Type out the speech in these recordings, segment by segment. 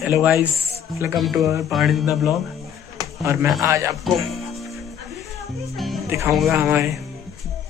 Hello guys, welcome to our Pahadi the blog. और मैं आज आपको दिखाऊंगा हमारे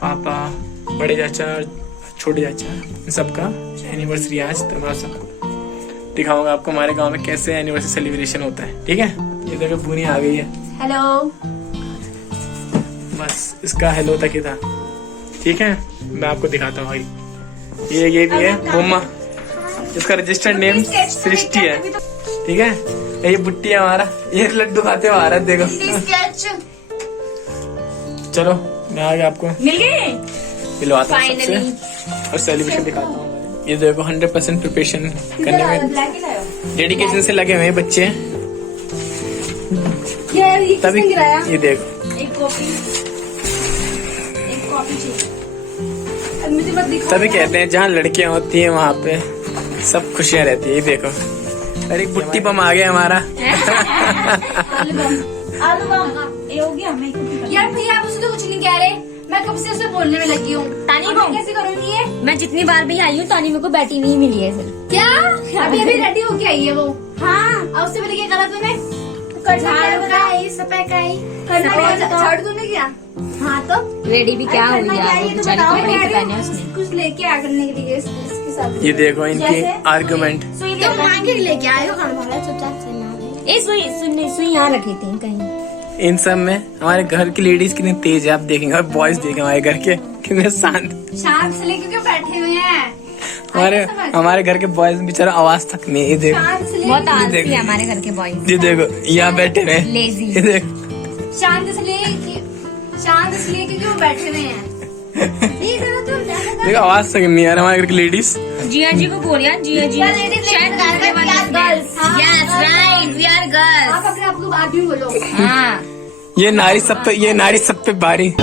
पापा, बड़े चाचा और छोटे चाचा इन सबका एनिवर्सरी आज। तो मैं सबको दिखाऊंगा आपको हमारे गांव में कैसे एनिवर्सरी सेलिब्रेशन होता है। ठीक है, ये देखो पूरी आ गई है। हेलो। बस इसका हेलो तक ही था। ठीक है, मैं आपको दिखाता हूँ भाई। ये भी है बुम्मा, इसका रजिस्टर्ड नेम सृष्टि है। ठीक है, ये बुट्टी है हमारा, ये लड्डू खाते हुए आ रहा है। देखो चलो मैं आगे आपको मिल गए मिलवाता हूँ सबसे और सेलिब्रेशन दिखाता हूँ। ये देखो 100% प्रिपरेशन करने में डेडिकेशन से लगे हुए हैं बच्चे। तभी ये देखो एक कॉपी चाहिए। तभी कहते हैं जहाँ लड़कियां होती हैं वहाँ पे सब खुशियाँ रहती है। ये देखो, अरे बुट्टी बम आ गया हमारा। आलू बम ये हो गया। यार भैया आप उसे तो कुछ नहीं कह रहे, मैं कब से उसे बोलने में लगी हूँ। तानी बम कैसे करूँगी ये? मैं जितनी बार भी आई हूँ तानी मेरे को बैठी नहीं मिली है सर। क्या अभी रेडी होके आई है वो? हाँ, और उससे पहले क्या करा तूने? झाड़ तूने क्या? हाँ तो रेडी भी क्या हुई यार, बेचारी कपड़े पहने उसने। कुछ लेके आ करने के लिए इसके साथ। ये देखो इनकी आर्गुमेंट। तो मांगे लेके आए हो खाना सुई यहाँ रखी थी कहीं। इन सब में हमारे घर की लेडीज कितनी तेज है आप देखेंगे, और बॉयज देखेंगे हमारे घर के कितने शांत से लेके क्यों बैठे हुए हैं। हमारे घर के बॉयज बेचारा आवाज तक नहीं। ये देखो बहुत आलसी है हमारे घर के बॉयज। ये देखो यहाँ बैठे हुए लेजी। ये देखो शांत इसलिए क्यों बैठे हुए हैं। देखो आवाज तक नहीं आ रहा हमारे घर की लेडीज। जिया जी को बोलिए, Jiya ji girls. Yes right, we are girls. आप अपने आप लोग आदमी बोलो। हाँ, ये नारी सब पे भारी।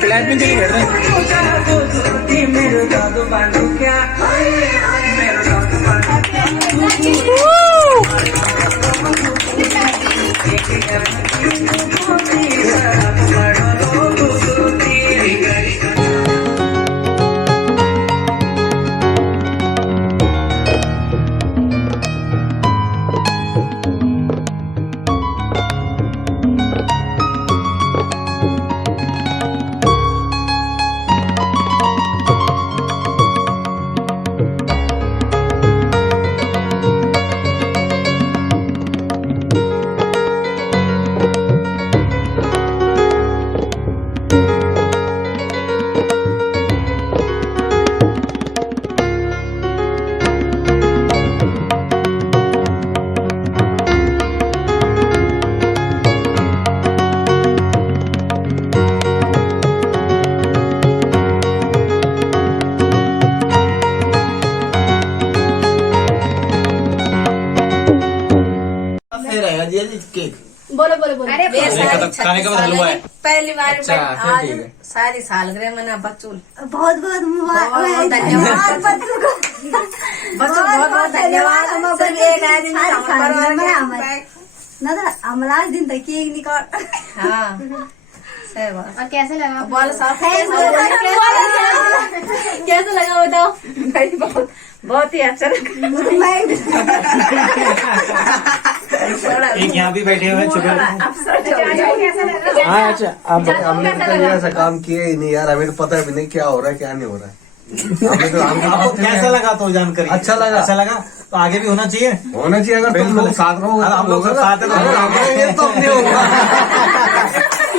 क्लैपिंग के लिए कर रहे हैं। बोलो बोलो बोलो। अरे खाने का हलवा है। पहली बार अच्छा, मैं फिर आज ठीक है। सारी सालगिरह मैंने बच्चू बहुत बहुत बहुत धन्यवाद बच्चू बहुत धन्यवाद सब एक आदमी हमारे परिवार के नजर हमला दिन तक केक निकाल हाँ सही बात। और कैसे लगा? बोल साफ कैसे लगा बताओ? बहुत बहुत ही अच्छा लगा। एक यहाँ भी बैठे हुए हैं शुगर। हाँ अच्छा आप हमने तो कभी ऐसा काम किया ही नहीं यार, हमें तो पता भी नहीं क्या हो रहा है क्या नहीं हो रहा है। हमें तो आपको कैसा लगा तो जानकारी? अच्छा लगा। अच्छा लगा तो आगे भी होना चाहिए। होना चाहिए अगर तुम लोग साथ रहोगे। अगर हम लोग सब साथ हैं तो अगर हम रहेंगे तो नहीं होगा।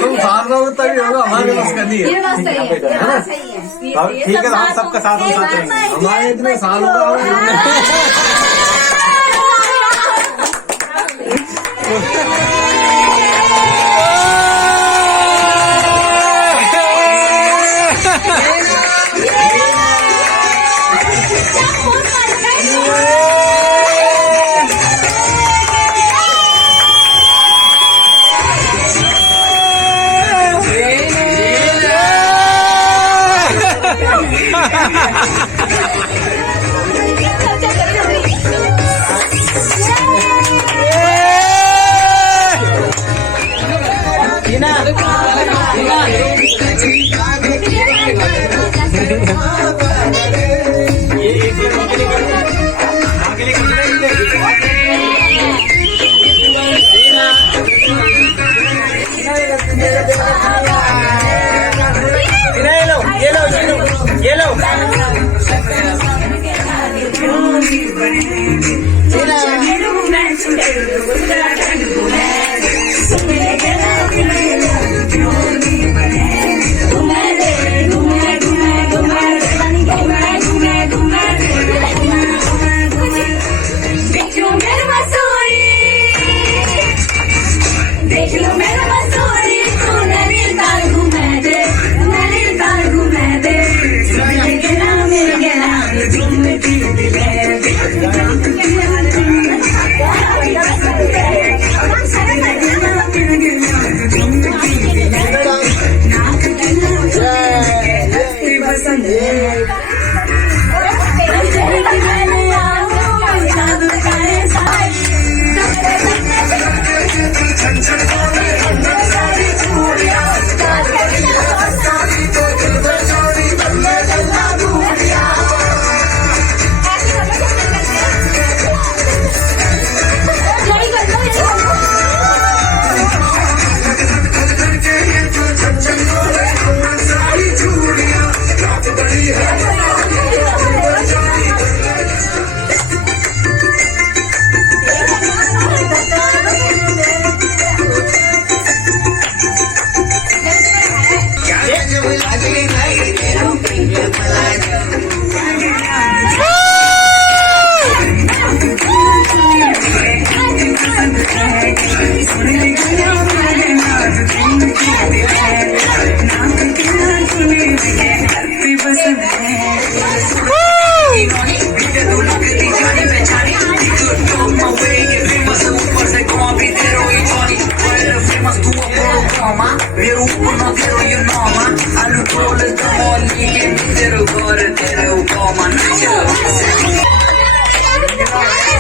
तुम साथ रहोगे तभी होगा, हमारे बस का नहीं है। ये बात सही है। ये बात सही है। अब ठीक है तो हम सबका साथ हम साथ रहेंगे। हमारे इतने सालों का ये लो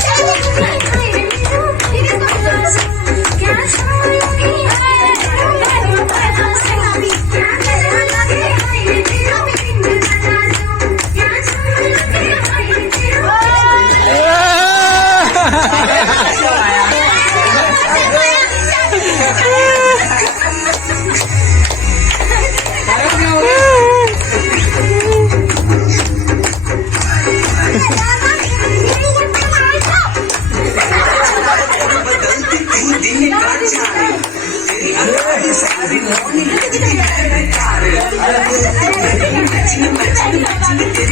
Thank you. क्या